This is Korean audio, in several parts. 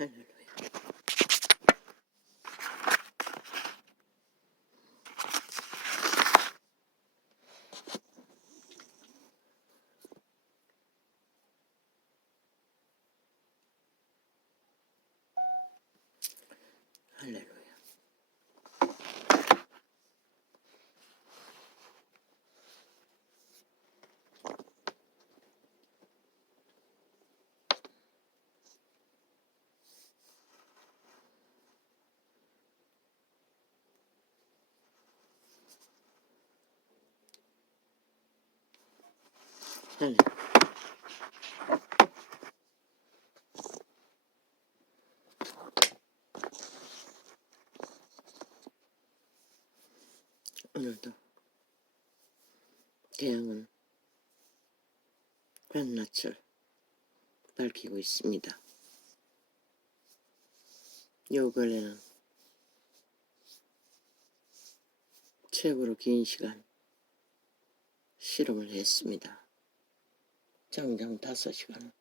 할렐루야. 할렐루야. 할렐루야. 오늘도 태양은 한낮을 밝히고 있습니다. 요 근래는 최고로 긴 시간 실험을 했습니다. 장장 5시간.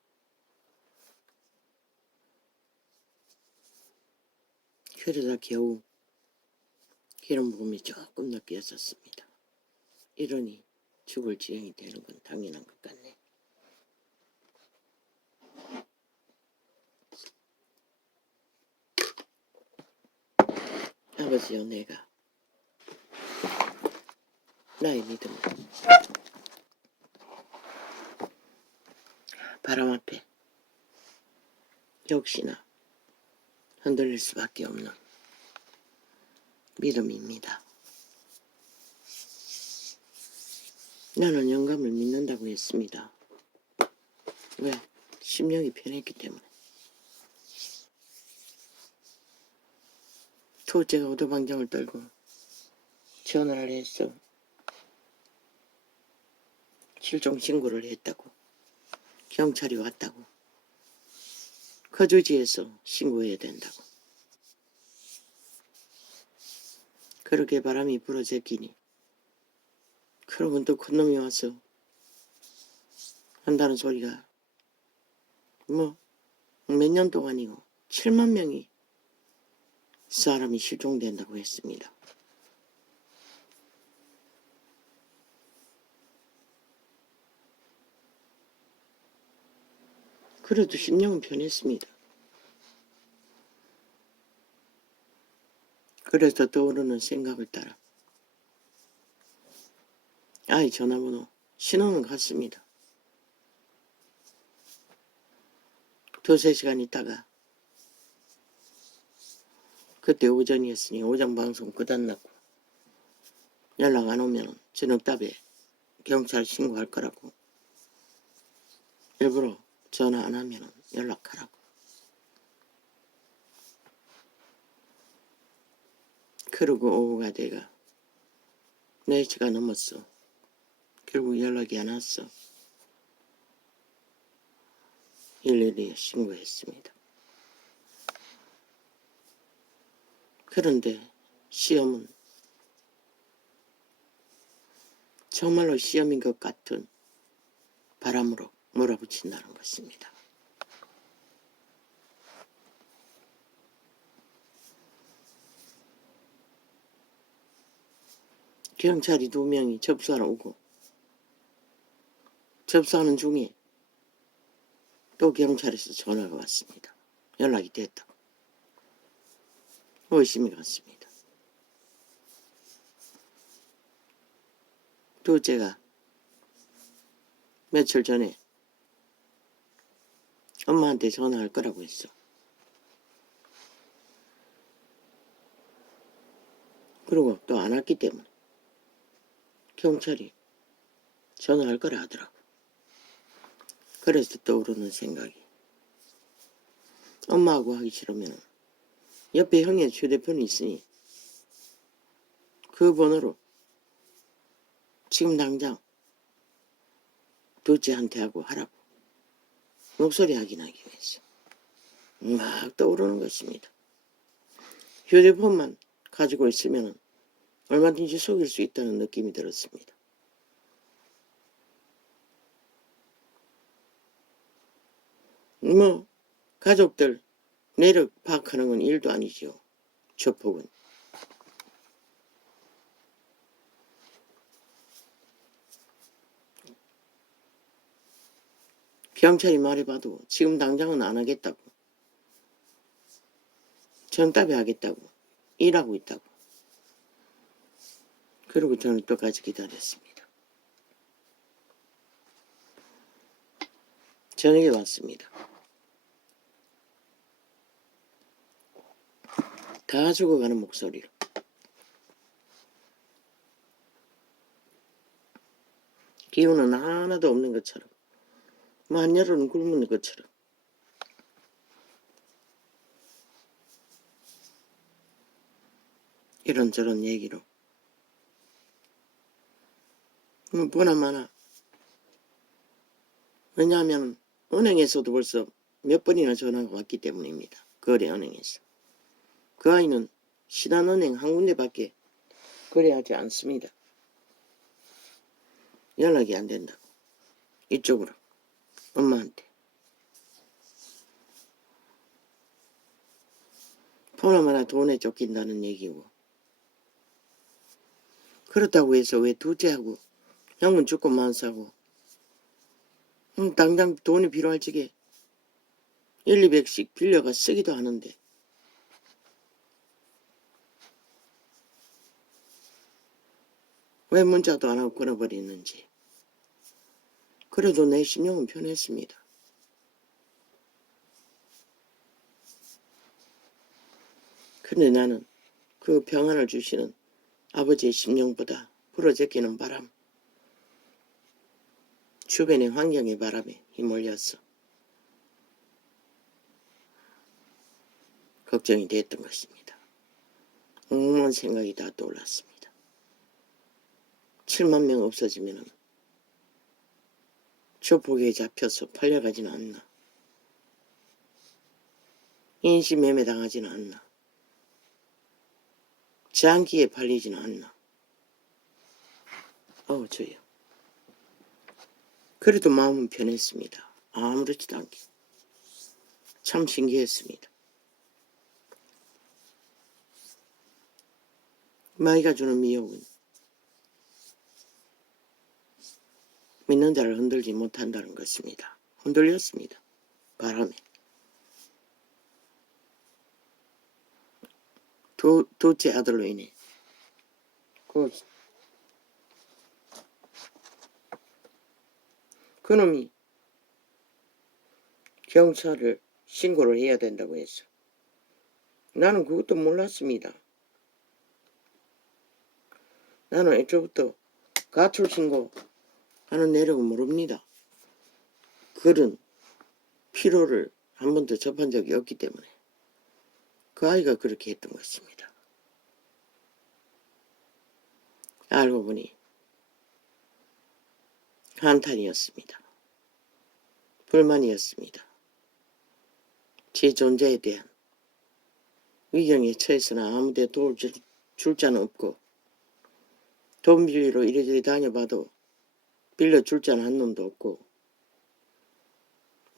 그러다 겨우 기름부음이 조금 더 끼었었습니다. 이러니 죽을 지경이 되는 건 당연한 것 같네. 아버지여, 내가 나의 믿음을 바람 앞에 역시나 흔들릴 수밖에 없는 믿음입니다. 나는 영감을 믿는다고 했습니다. 왜? 심령이 편했기 때문에. 둘째가 오도방정을 떨고 전화를 해서 실종 신고를 했다고, 경찰이 왔다고, 거주지에서 신고해야 된다고. 그렇게 바람이 불어제끼니 그러면 또 큰놈이 와서 한다는 소리가 뭐 몇 년 동안이고 7만 명이 사람이 실종된다고 했습니다. 그래도 심령은 편했습니다. 그래서 떠오르는 생각을 따라 아이 전화번호 신호는 갔습니다. 2-3시간 있다가 그때 오전이었으니 오전 방송 끝났고 연락 안 오면 저녁답에 경찰 신고할 거라고, 일부러 전화 안 하면 연락하라고. 그러고 오후가 돼가 4시가 넘었어. 결국 연락이 안 왔어. 112에 신고했습니다. 그런데 시험은 정말로 시험인 것 같은 바람으로 몰아붙인다는 것입니다. 경찰이 2명이 접수하러 오고 접수하는 중에 또 경찰에서 전화가 왔습니다. 연락이 됐다고. 의심이 갔습니다. 둘째가 며칠 전에 엄마한테 전화할 거라고 했어. 그리고 또 안 왔기 때문에 경찰이 전화할 거라 하더라고. 그래서 떠오르는 생각이, 엄마하고 하기 싫으면 옆에 형의 휴대폰이 있으니 그 번호로 지금 당장 둘째한테 하고 하라고 목소리 확인하기 위해서 막 떠오르는 것입니다. 휴대폰만 가지고 있으면 얼마든지 속일 수 있다는 느낌이 들었습니다. 뭐 가족들 내력 파악하는 건 일도 아니죠. 조폭은. 경찰이 말해봐도 지금 당장은 안 하겠다고. 정답에 하겠다고. 일하고 있다고. 그리고 저는 끝까지 기다렸습니다. 저녁에 왔습니다. 다 죽어가는 목소리로. 기운은 하나도 없는 것처럼. 만열은 굶는 것처럼. 이런저런 얘기로. 보나마나. 왜냐하면 은행에서도 벌써 몇 번이나 전화가 왔기 때문입니다. 거래은행에서. 그 아이는 신한은행 한 군데밖에 거래하지 않습니다. 연락이 안 된다고. 이쪽으로. 엄마한테. 보나마나 돈에 쫓긴다는 얘기고. 그렇다고 해서 왜 둘째하고 형은 죽고 만사고 당장 돈이 필요할 적에 1, 200씩 빌려가 쓰기도 하는데 왜 문자도 안 하고 끊어버리는지. 그래도 내 심령은 편했습니다. 근데 나는 그 평안을 주시는 아버지의 심령보다 부러제끼는 바람, 주변의 환경의 바람에 휘몰렸어. 걱정이 됐던 것입니다. 온갖 생각이 다 떠올랐습니다. 7만 명 없어지면 조폭에 잡혀서 팔려가지는 않나. 인신매매 당하지는 않나. 장기에 팔리지는 않나. 저요. 그래도 마음은 편했습니다. 아무렇지도 않게. 참 신기했습니다. 마이가 주는 미혹은 믿는 자를 흔들지 못한다는 것입니다. 흔들렸습니다. 바람에. 둘째 아들로 인해. 그놈이 경찰을 신고를 해야 된다고 했어. 나는 그것도 몰랐습니다. 나는 애초부터 가출 신고하는 내력은 모릅니다. 그런 필요를 한 번도 접한 적이 없기 때문에 그 아이가 그렇게 했던 것입니다. 알고 보니 한탄이었습니다. 불만이었습니다. 제 존재에 대한 위경에 처해서나 아무데 도울 줄 자는 없고 돈 빌리러 이리저리 다녀봐도 빌려줄 자는 한 놈도 없고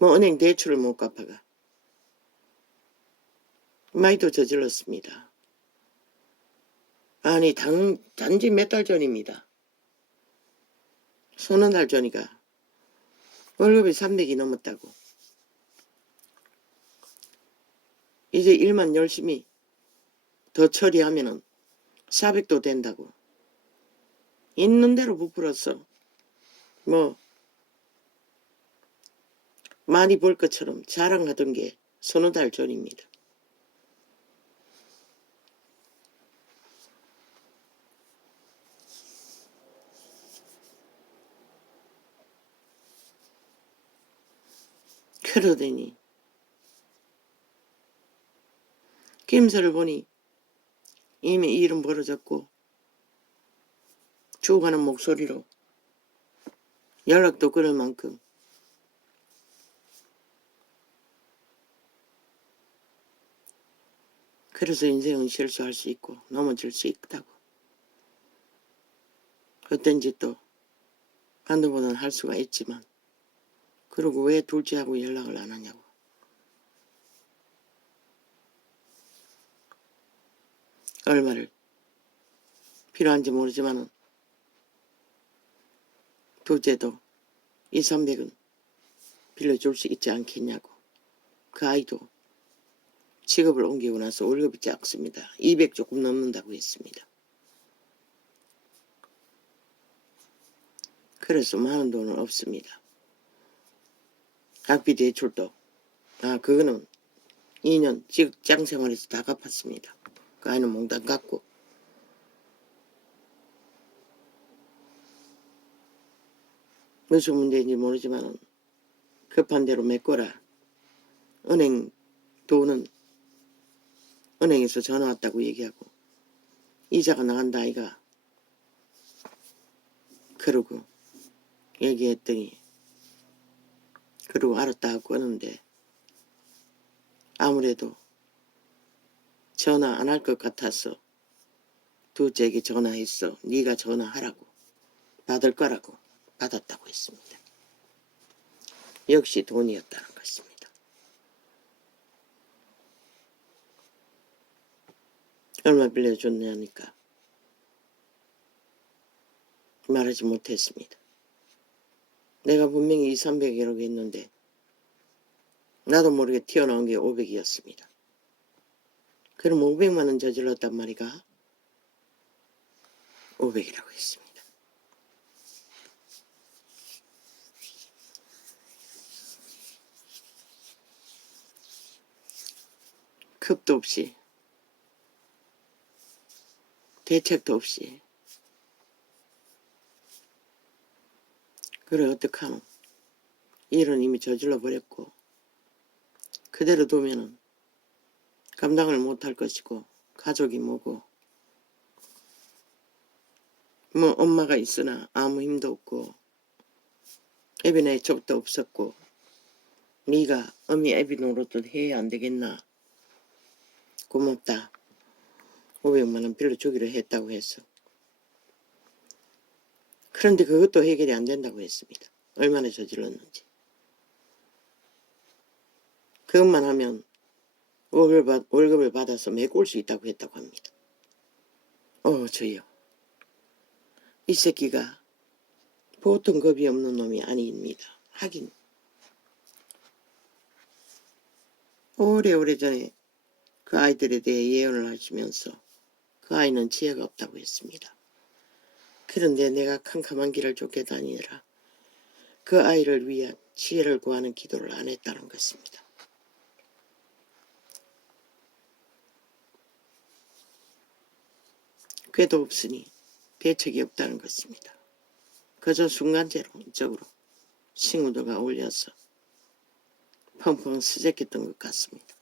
은행 대출을 못 갚아가 많이도 저질렀습니다. 아니 단지 몇 달 전입니다. 서너 달 전이가 월급이 300이 넘었다고. 이제 일만 열심히 더 처리하면은 400도 된다고. 있는 대로 부풀어서 많이 벌 것처럼 자랑하던 게 서너 달 전입니다. 그러더니 김새를 보니 이미 일은 벌어졌고 죽어가는 목소리로 연락도 끊을 만큼 그래서 인생은 실수할 수 있고 넘어질 수 있다고. 어떤 짓도 한두 번은 할 수가 있지만 그리고 왜 둘째하고 연락을 안 하냐고. 얼마를 필요한지 모르지만은 둘째도 200~300은 빌려줄 수 있지 않겠냐고. 그 아이도 직업을 옮기고 나서 월급이 작습니다. 200 조금 넘는다고 했습니다. 그래서 많은 돈은 없습니다. 학비 대출도 그거는 2년 직장 생활에서 다 갚았습니다. 그 아이는 몽땅 갚고. 무슨 문제인지 모르지만 급한 대로 메꿔라. 은행 돈은 은행에서 전화 왔다고 얘기하고 이자가 나간다 아이가. 그러고 얘기했더니 그러고 알았다 하고 끊는데 아무래도 전화 안 할 것 같아서 둘째에게 전화했어. 네가 전화하라고. 받을 거라고. 받았다고 했습니다. 역시 돈이었다는 것입니다. 얼마 빌려줬냐니까 말하지 못했습니다. 내가 분명히 200~300이라고 했는데 나도 모르게 튀어나온 게 500이었습니다. 그럼 500만 원 저질렀단 말이가 500이라고 했습니다. 급도 없이 대책도 없이 그래 어떡하노. 일은 이미 저질러 버렸고 그대로 두면은 감당을 못할 것이고 가족이 뭐고 뭐 엄마가 있으나 아무 힘도 없고 애비네 족도 없었고 네가 어미 애비 노릇도 해야 안 되겠나. 고맙다. 500만 원 빌려주기로 했다고 했어. 그런데 그것도 해결이 안 된다고 했습니다. 얼마나 저질렀는지. 그것만 하면 월급을 받아서 메꿀 수 있다고 했다고 합니다. 저요. 이 새끼가 보통 겁이 없는 놈이 아닙니다. 하긴 오래전에 그 아이들에 대해 예언을 하시면서 그 아이는 지혜가 없다고 했습니다. 그런데 내가 캄캄한 길을 쫓겨 다니느라 그 아이를 위한 지혜를 구하는 기도를 안 했다는 것입니다. 꾀도 없으니 대책이 없다는 것입니다. 그저 순간제로 이쪽으로 친구들과 올려서 펑펑 스제꼈던 것 같습니다.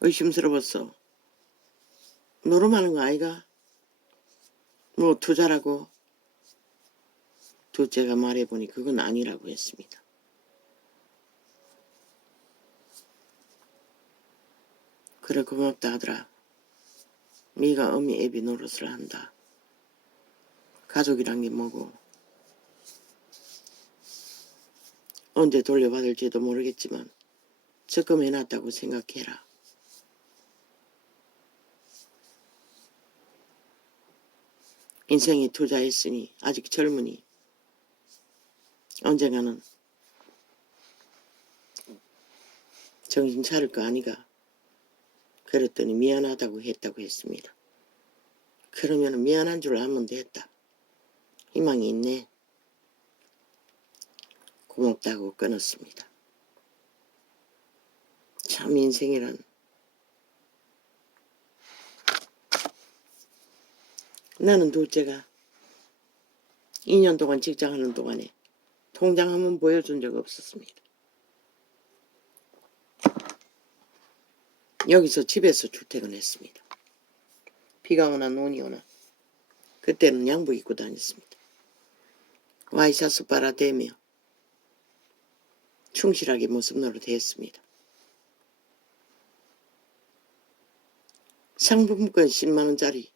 의심스러웠어. 노름하는 거 아이가? 뭐 투자라고? 둘째가 말해보니 그건 아니라고 했습니다. 그래 고맙다 하더라. 네가 어미 애비 노릇을 한다. 가족이란 게 뭐고 언제 돌려받을지도 모르겠지만 적금해놨다고 생각해라. 인생에 투자했으니 아직 젊으니 언젠가는 정신 차릴 거 아니가. 그랬더니 미안하다고 했다고 했습니다. 그러면 미안한 줄 알면 됐다. 희망이 있네. 고맙다고 끊었습니다. 참 인생이란 나는 둘째가 2년 동안 직장하는 동안에 통장 한번 보여준 적 없었습니다. 여기서 집에서 출퇴근했습니다. 비가 오나 눈이 오나 그때는 양복 입고 다녔습니다. 와이셔츠 빨아대며 충실하게 모습 노릇했습니다. 상품권 10만원짜리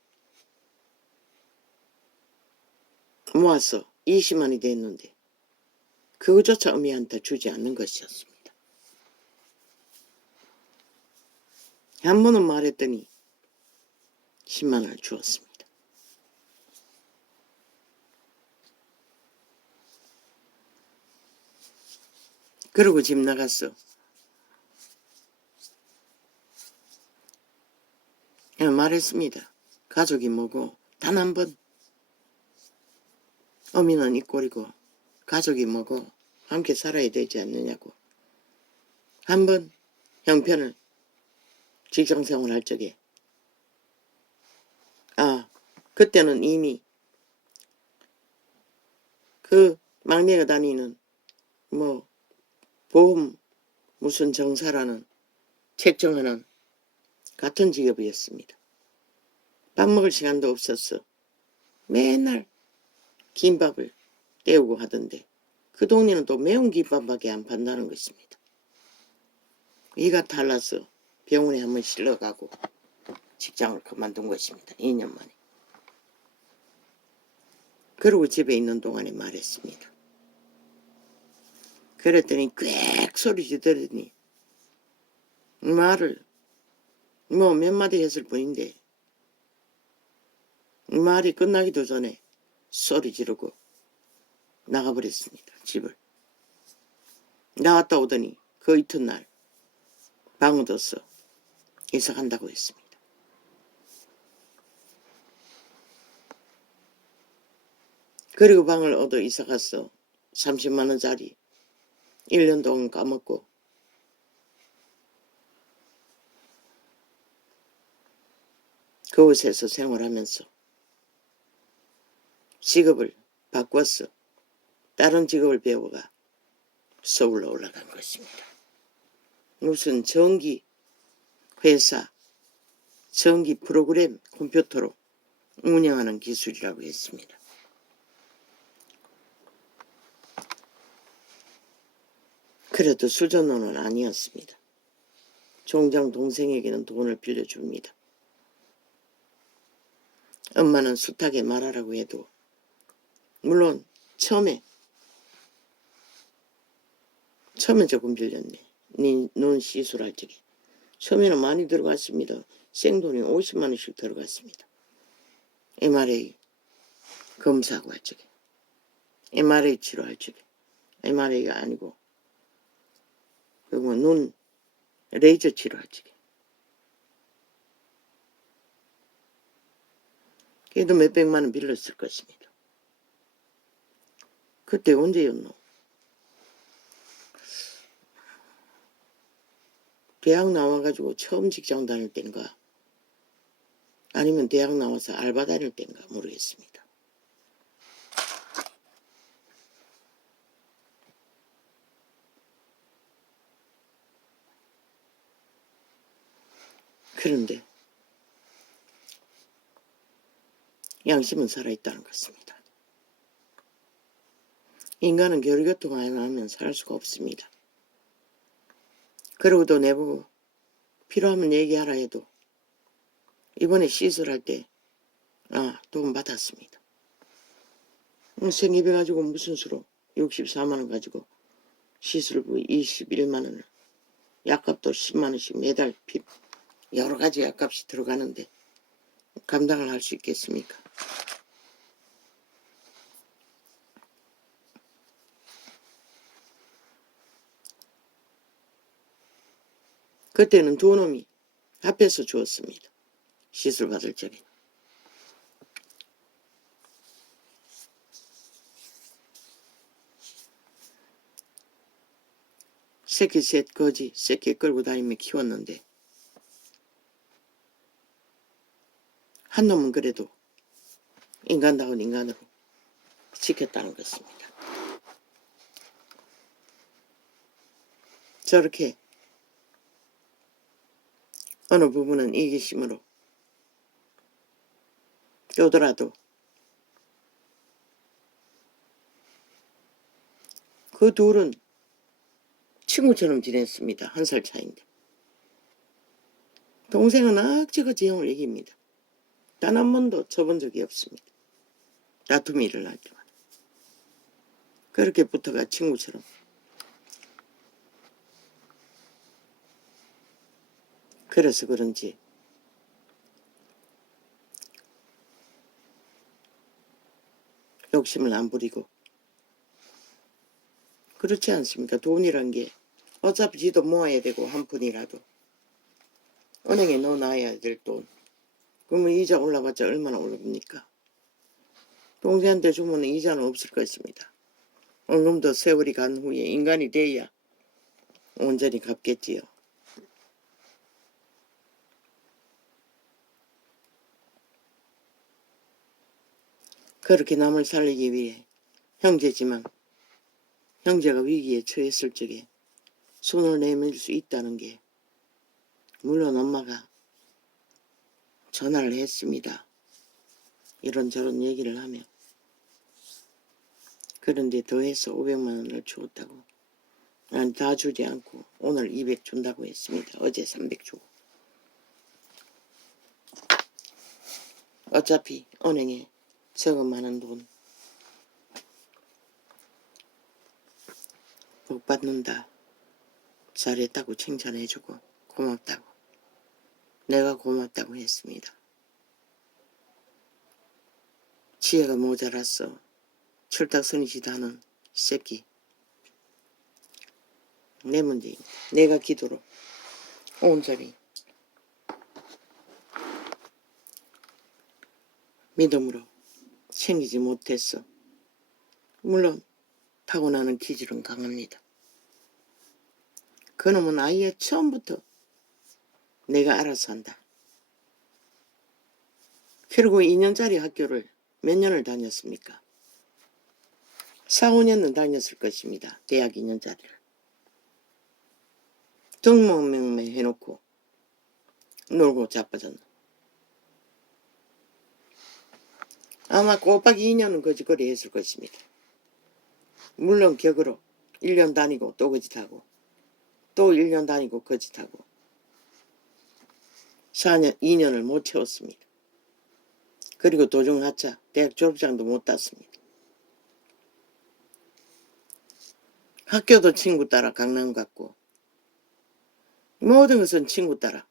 모아서 20만이 됐는데 그거조차 어미한테 주지 않는 것이었습니다. 한 번은 말했더니 10만 원을 주었습니다. 그러고 집 나갔어. 말했습니다. 가족이 뭐고 단 한 번 어미는 이 꼴이고 가족이 뭐고 함께 살아야 되지 않느냐고. 한 번 형편을 직장생활 할 적에 그때는 이미 그 막내가 다니는 뭐 보험 무슨 정사라는 책정하는 같은 직업이었습니다. 밥 먹을 시간도 없었어. 맨날 김밥을 때우고 하던데 그 동네는 또 매운 김밥밖에 안 판다는 것입니다. 이가 달라서 병원에 한번 실려가고 직장을 그만둔 것입니다. 2년 만에. 그러고 집에 있는 동안에 말했습니다. 그랬더니 꽥 소리 지르더니 말을 뭐 몇 마디 했을 뿐인데 말이 끝나기도 전에 소리 지르고 나가버렸습니다. 집을. 나갔다 오더니 그 이튿날 방 얻어서 이사 간다고 했습니다. 그리고 방을 얻어 이사 갔어. 30만 원짜리 1년 동안 까먹고 그곳에서 생활하면서 직업을 바꿨어. 다른 직업을 배워가 서울로 올라간 것입니다. 무슨 전기 회사, 전기 프로그램 컴퓨터로 운영하는 기술이라고 했습니다. 그래도 수전원은 아니었습니다. 종장 동생에게는 돈을 빌려줍니다. 엄마는 숱하게 말하라고 해도 물론 처음에 조금 빌렸네. 눈 시술할 적에. 처음에는 많이 들어갔습니다. 생돈이 50만 원씩 들어갔습니다. MRI 검사하고 할 적에. MRI 치료할 적에. MRI가 아니고 그리고 눈 레이저 치료할 적에. 그래도 몇백만 원 빌렸을 것입니다. 그때 언제였노? 대학 나와가지고 처음 직장 다닐 때인가 아니면 대학 나와서 알바 다닐 때인가 모르겠습니다. 그런데 양심은 살아있다는 것입니다. 인간은 교류교통 안 하면 살 수가 없습니다. 그러고도 내보고 필요하면 얘기하라 해도 이번에 시술할 때 돈 받았습니다. 생입해 가지고 무슨 수로 64만 원 가지고 시술부 21만 원을 약값도 10만 원씩 매달 여러 가지 약값이 들어가는데 감당을 할 수 있겠습니까? 그때는 두 놈이 합해서 주었습니다. 시술 받을 적에. 새끼 셋 거지 새끼 끌고 다니며 키웠는데 한 놈은 그래도 인간다운 인간으로 지켰다는 것입니다. 저렇게 어느 부분은 이기심으로 오더라도 그 둘은 친구처럼 지냈습니다. 1살 차이인데. 동생은 억지같이 형을 이깁니다. 단 한 번도 쳐본 적이 없습니다. 다툼이 일어날 때마다. 그렇게 붙어가 친구처럼. 그래서 그런지 욕심을 안 부리고. 그렇지 않습니까? 돈이란 게 어차피 지도 모아야 되고 한 푼이라도 은행에 넣어놔야 될 돈. 그러면 이자 올라봤자 얼마나 올라옵니까? 동생한테 주면 이자는 없을 것입니다. 원금도 세월이 간 후에 인간이 돼야 온전히 갚겠지요. 그렇게 남을 살리기 위해 형제지만 형제가 위기에 처했을 적에 손을 내밀 수 있다는 게 물론 엄마가 전화를 했습니다. 이런저런 얘기를 하며 그런데 더해서 500만 원을 주었다고. 난 다 주지 않고 오늘 200 준다고 했습니다. 어제 300 주고. 어차피 은행에 저금하는 돈 복 받는다. 잘했다고 칭찬해주고 고맙다고. 내가 고맙다고 했습니다. 지혜가 모자랐어. 철딱서니지도 않은 새끼. 내 문제입니다. 내가 기도로 온전히 믿음으로 챙기지 못했어. 물론 타고나는 기질은 강합니다. 그놈은 아예 처음부터 내가 알아서 한다. 그리고 2년짜리 학교를 몇 년을 다녔습니까? 4, 5년은 다녔을 것입니다. 대학 2년짜리를. 등록명매 해놓고 놀고 자빠졌나. 아마 꼬박이 2년은 거짓거리 했을 것입니다. 물론 격으로 1년 다니고 또 거짓하고 또 1년 다니고 거짓하고 2년을 못 채웠습니다. 그리고 도중하차 대학 졸업장도 못 땄습니다. 학교도 친구 따라 강남 갔고 모든 것은 친구 따라.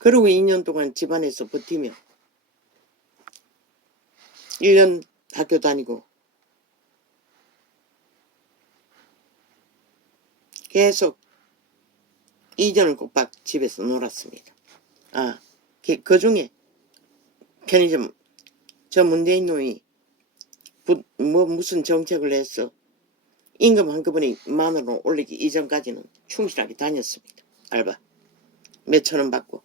그리고 2년 동안 집안에서 버티며 1년 학교 다니고 계속 2년을 꼬박 집에서 놀았습니다. 그 중에 편의점 저 문재인 놈이 무슨 정책을 해서 임금 한꺼번에 10,000원으로 올리기 이전까지는 충실하게 다녔습니다. 알바 몇천 원 받고.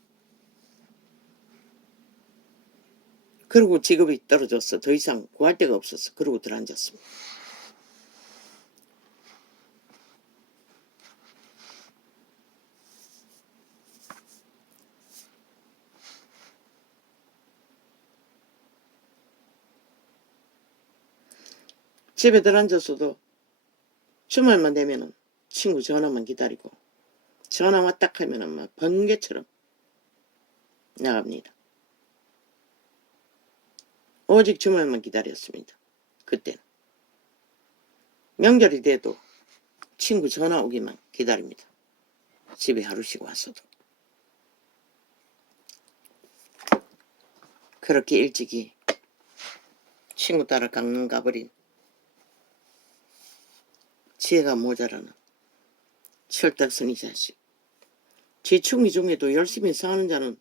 그리고 직업이 떨어져서 더 이상 구할 데가 없어서 그러고 들어앉았습니다. 집에 들어앉았어도 주말만 되면은 친구 전화만 기다리고 전화 왔다 하면은 막 번개처럼 나갑니다. 오직 주말만 기다렸습니다. 그때는. 명절이 돼도 친구 전화 오기만 기다립니다. 집에 하루씩 왔어도. 그렇게 일찍이 친구 따라 강릉 가버린 지혜가 모자라는 철딱서니 자식. 지충이 중에도 열심히 사는 자는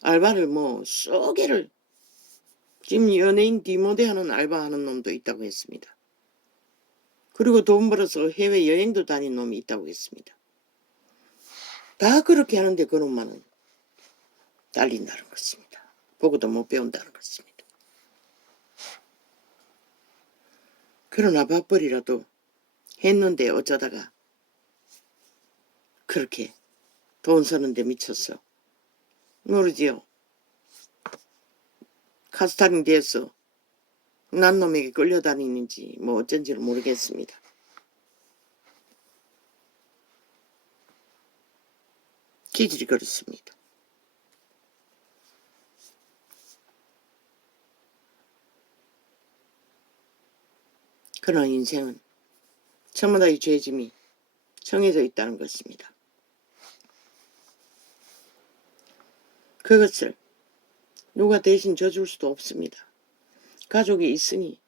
알바를 쏘개를 지금 연예인 디모데 하는 알바하는 놈도 있다고 했습니다. 그리고 돈 벌어서 해외여행도 다닌 놈이 있다고 했습니다. 다 그렇게 하는데 그놈만은 딸린다는 것입니다. 보고도 못 배운다는 것입니다. 그러나 밥벌이라도 했는데 어쩌다가 그렇게 돈 쓰는데 미쳤어. 모르지요. 카스타링 돼서 난 놈에게 끌려다니는지 어쩐지를 모르겠습니다. 기질이 그렇습니다. 그러나 인생은 전부 다 이 죄짐이 정해져 있다는 것입니다. 그것을 누가 대신 져줄 수도 없습니다. 가족이 있으니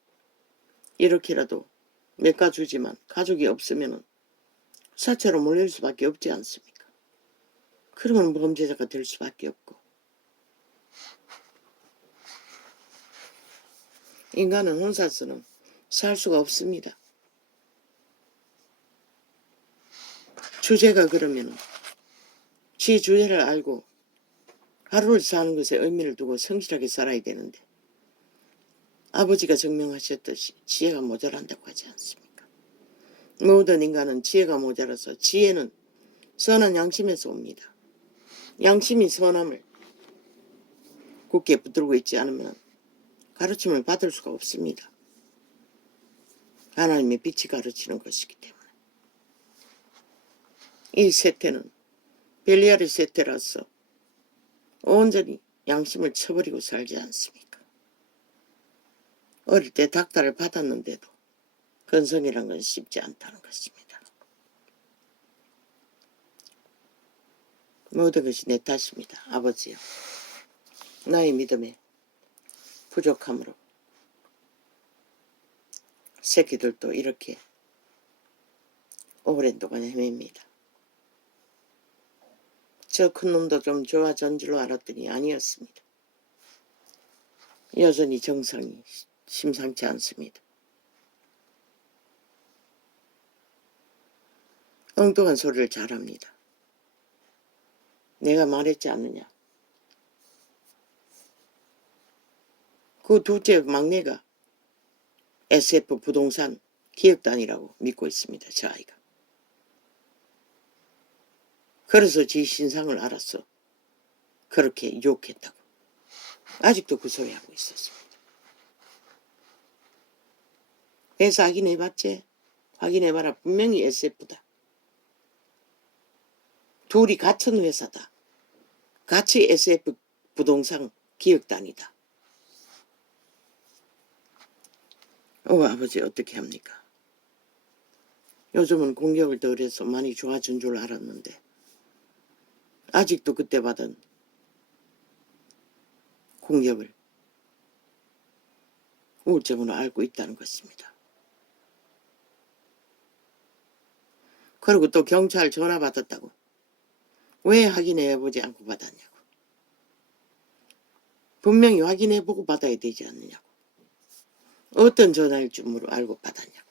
이렇게라도 메꿔주지만 가족이 없으면 사체로 몰릴 수밖에 없지 않습니까? 그러면 범죄자가 될 수밖에 없고. 인간은 혼자서는 살 수가 없습니다. 주제가 그러면 지 주제를 알고 하루를 사는 것에 의미를 두고 성실하게 살아야 되는데 아버지가 증명하셨듯이 지혜가 모자란다고 하지 않습니까? 모든 인간은 지혜가 모자라서 지혜는 선한 양심에서 옵니다. 양심이 선함을 굳게 붙들고 있지 않으면 가르침을 받을 수가 없습니다. 하나님의 빛이 가르치는 것이기 때문에. 이 세태는 벨리알의 세태라서 온전히 양심을 쳐버리고 살지 않습니까? 어릴 때 닥달을 받았는데도 건성이란 건 쉽지 않다는 것입니다. 모든 것이 내 탓입니다. 아버지요. 나의 믿음에 부족함으로 새끼들도 이렇게 오랜 동안 헤맵니다. 저 큰 놈도 좀 좋아진 줄로 알았더니 아니었습니다. 여전히 정상이 심상치 않습니다. 엉뚱한 소리를 잘합니다. 내가 말했지 않느냐. 그 둘째 막내가 SF 부동산 기획단이라고 믿고 있습니다. 저 아이가. 그래서 지 신상을 알았어. 그렇게 유혹했다고. 아직도 그 소리 하고 있었습니다. 회사 확인해봤지? 확인해봐라. 분명히 SF다. 둘이 같은 회사다. 같이 SF 부동산 기획단이다. 아버지 어떻게 합니까? 요즘은 공격을 덜해서 많이 좋아진 줄 알았는데 아직도 그때 받은 공격을 우울증으로 앓고 있다는 것입니다. 그리고 또 경찰 전화 받았다고. 왜 확인해보지 않고 받았냐고. 분명히 확인해보고 받아야 되지 않느냐고. 어떤 전화일 줄 알고 받았냐고.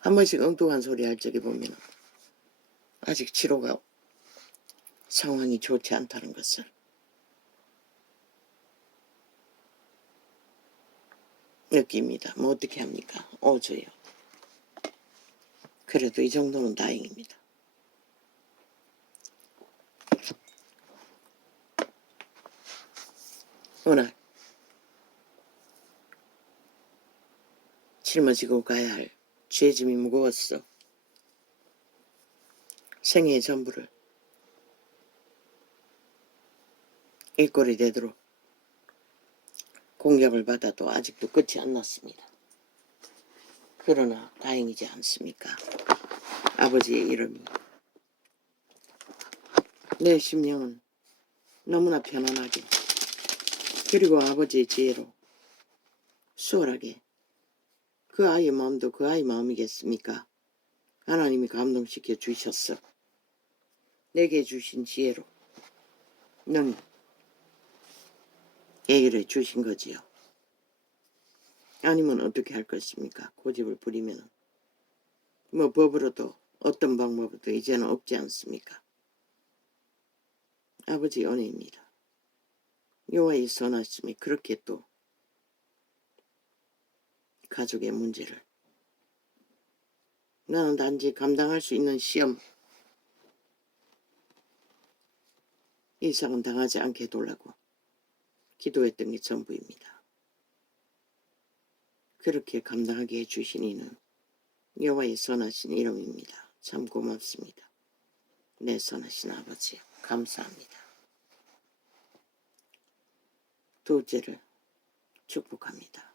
한 번씩 엉뚱한 소리 할 적에 보면 아직 치료가 상황이 좋지 않다는 것을 느낍니다. 뭐 어떻게 합니까? 오조요. 그래도 이 정도는 다행입니다. 오늘 짊어지고 가야 할 죄짐이 무거웠어. 생애의 전부를 일꼴이 되도록 공격을 받아도 아직도 끝이 안 났습니다. 그러나 다행이지 않습니까? 아버지의 이름이. 내 심령은 너무나 편안하게 그리고 아버지의 지혜로 수월하게 그 아이의 마음도 그 아이 마음이겠습니까? 하나님이 감동시켜 주셨어. 내게 주신 지혜로 능히 얘기를 주신 거지요. 아니면 어떻게 할 것입니까? 고집을 부리면 뭐 법으로도 어떤 방법으로도 이제는 없지 않습니까? 아버지 은혜입니다. 여호와의 선하심이 그렇게 또 가족의 문제를 나는 단지 감당할 수 있는 시험 이상은 당하지 않게 해달라고 기도했던 게 전부입니다. 그렇게 감당하게 해주신 이는 여호와의 선하신 이름입니다. 참 고맙습니다. 내 선하신 아버지 감사합니다. 둘째를 축복합니다.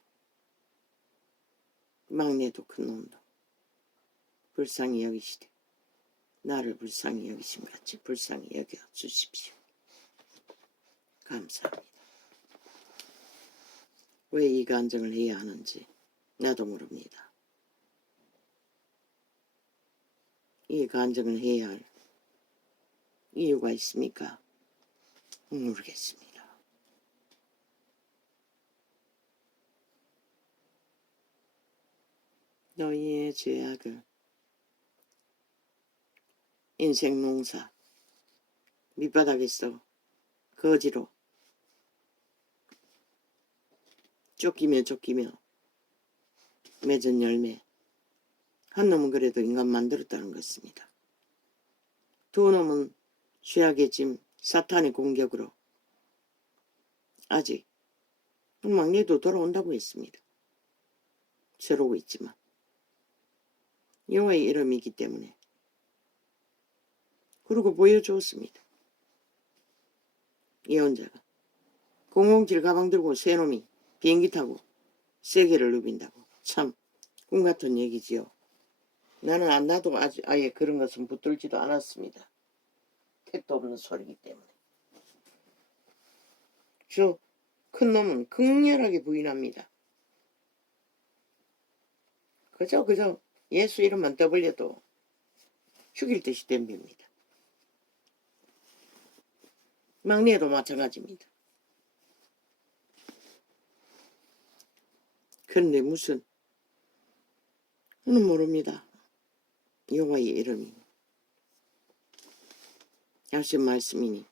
막내도 큰 놈도 불쌍히 여기시되 나를 불쌍히 여기심 같이 불쌍히 여겨 주십시오. 감사합니다. 왜 이 간증을 해야 하는지 나도 모릅니다. 이 간증을 해야 할 이유가 있습니까? 모르겠습니다. 너희의 죄악을 인생 농사 밑바닥에서 거지로 쫓기며 맺은 열매. 한 놈은 그래도 인간 만들었다는 것입니다. 두 놈은 죄악의 짐 사탄의 공격으로 아직 막내도 돌아온다고 했습니다. 저러고 있지만 여호와의 이름이기 때문에 그러고 보여주었습니다. 예언자가 007 가방 들고 새 놈이 비행기 타고 세계를 누빈다고. 참 꿈같은 얘기지요. 나는 안 나도 아예 그런 것은 붙들지도 않았습니다. 택도 없는 소리이기 때문에. 저 큰 놈은 극렬하게 부인합니다. 그저 예수 이름만 떠벌려도 죽일 듯이 덤빕니다. 막내도 마찬가지입니다. 그런데 무슨 저는 모릅니다. 여호와의 이름이 하신 말씀이니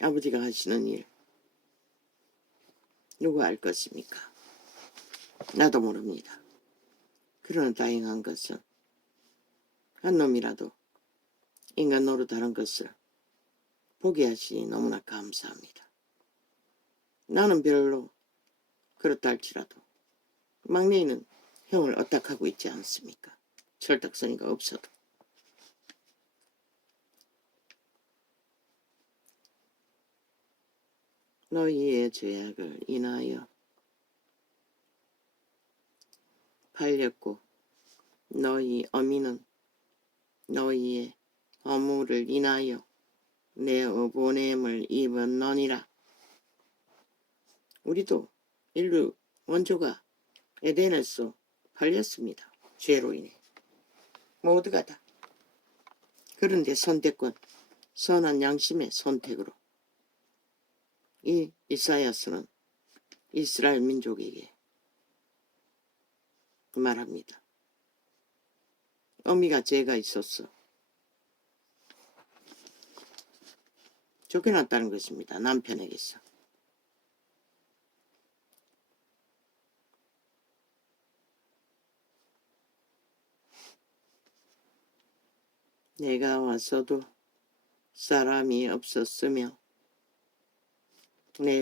아버지가 하시는 일 누가 알 것입니까? 나도 모릅니다. 그러나 다행한 것은 한 놈이라도 인간 노릇하는 것을 보게 하시니 너무나 감사합니다. 나는 별로 그렇다 할지라도 막내는 형을 어떡하고 있지 않습니까? 철딱서니가 없어도. 너희의 죄악을 인하여 팔렸고 너희 어미는 너희의 허물을 인하여 내 어보냄을 입었느니라. 우리도 인류 원조가 에덴에서 팔렸습니다. 죄로 인해 모두가 다. 그런데 선택권, 선한 양심의 선택으로 이 이사야서는 이스라엘 민족에게 말합니다. 어미가 죄가 있었어. 쫓겨났다는 것입니다. 남편에게서. 내가 와서도 사람이 없었으며 내